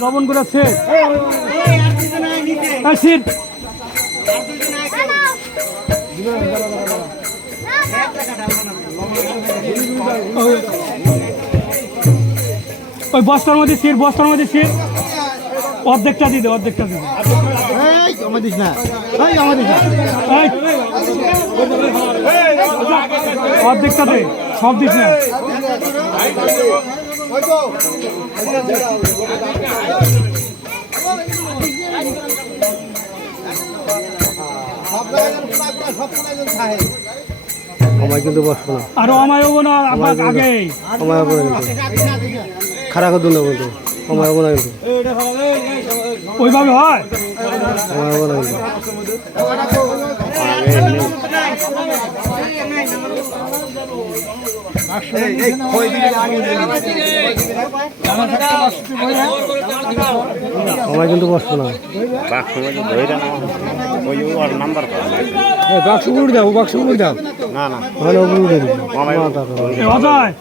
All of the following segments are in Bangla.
লবণ করে সিট সিট ওই বস্তার মধ্যে সিট অর্ধেকটা দিতে অর্ধেকটা দে সব দিস না আমায় কিন্তু বসবো না আরো আমায় হবো না আগে আমায় হবো না খারাপ করতো না বলতো আমায় হবো না কিন্তু ওইভাবে হয় আমায় হবো না কিন্তু আমায় কিন্তু বসবো না বাক্স উড়ে যাও অজয়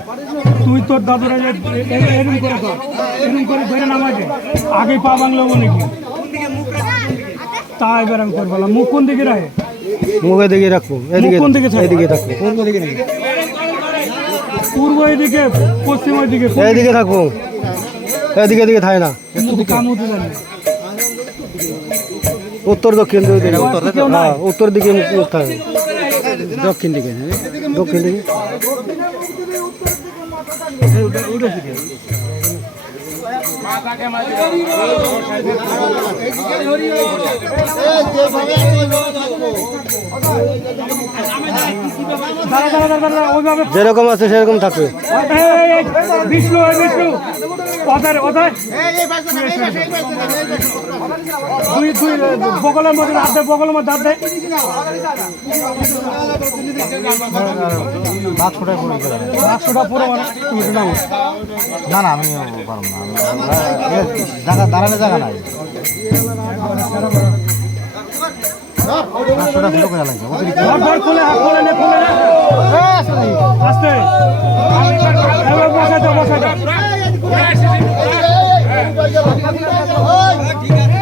তুই তোর দাদুরা এরকম করে ধরে নামাইছে আগে পা বাংলো নাকি তাই এবার আমি করে বললাম মুখ কোন দিকে রাখে মুখের দিকে রাখবো এদিকে থাকবো পূর্ব এদিকে পশ্চিম ওইদিকে এদিকে থাকবো এদিকে থাকে না উত্তর দক্ষিণ উত্তর দিকে মুখ থাকে দক্ষিণ দিকে যেরকম আছে সেরকম থাকবে বিষ্ণু বগলের মধ্যে হাত দেয় বাক্সটা পুরো না আমি পারবো না দাঁড়ানো জায়গা নাই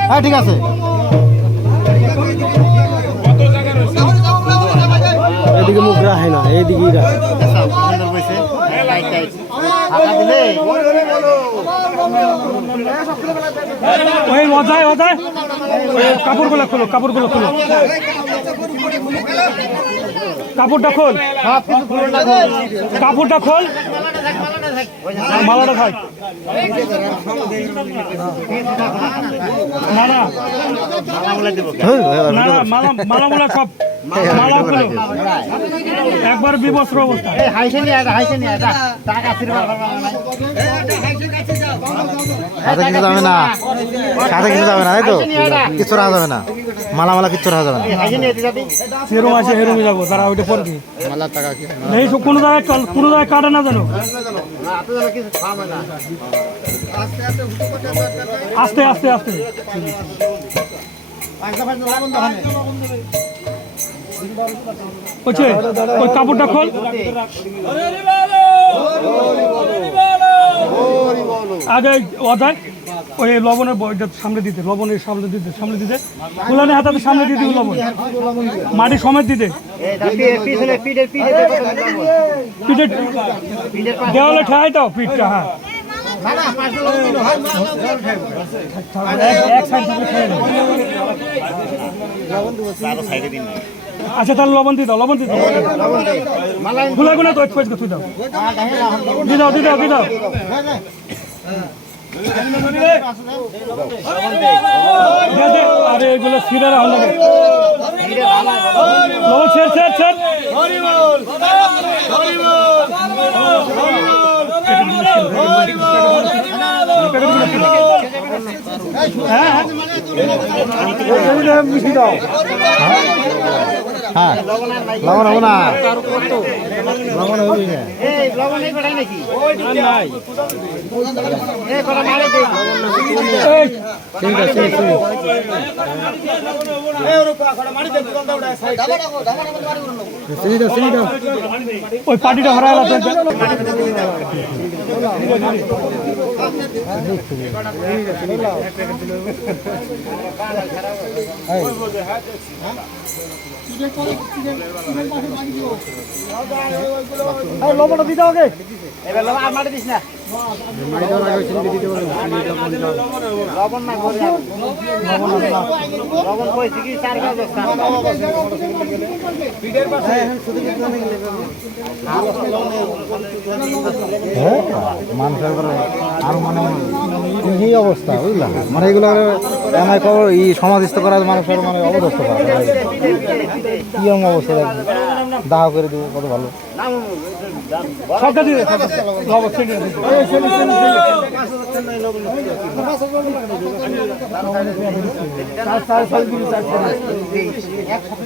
হ্যাঁ ঠিক আছে এদিকে মুখ রাখে না এইদিকেই রাখে ওই অজয় কাপড়গুলো খোলো কাপড়টা খোল মালাটা থাক না মালা সব মালা খুলো একবার বিবস্ত্র অবস্থা সাথে কিছু যাবে না তাই তো কিছু রাখা যাবে না মালা কিচ্ছু রাখা যাবে না সেরম আছে হেরমে যাবো তারা ওইটা পড়বি এই সব কোনো জায়গায় কাটা না জানো আস্তে ওই কাপড়টা খোল আগে অজায় ওই লবণের বইটা সামনে দিতে ফুলানের হাতে সামনে দিতে লবণ মাটি সমেত দিতে পিঠে দেওয়ালে ঠেয়াই দাও পিঠটা হ্যাঁ আচ্ছা তাহলে লবণ দিয়ে দাও ফুলা গুলো তো তুই দাও দিয়ে দাও আরে এগুলো সিরারা হল হ্যাঁ লবণ হবো না লবণ হবি না এই ওই পার্টিটা হারায় লবণটা দিতে হবে এবার লবণ আর মাটি দিস না লবণ না লবণ কইছি কি 4 কেজি দস্তান মানুষের আরো মানে এই অবস্থা বুঝলাম মানে এগুলো এই সমাধিস্থ করা মানুষের মানে অবদস্থ করা কি অবস্থা দাহ করে দেবো কত ভালো সবটা দিয়ে লবণ একসাথে দিন একসাথে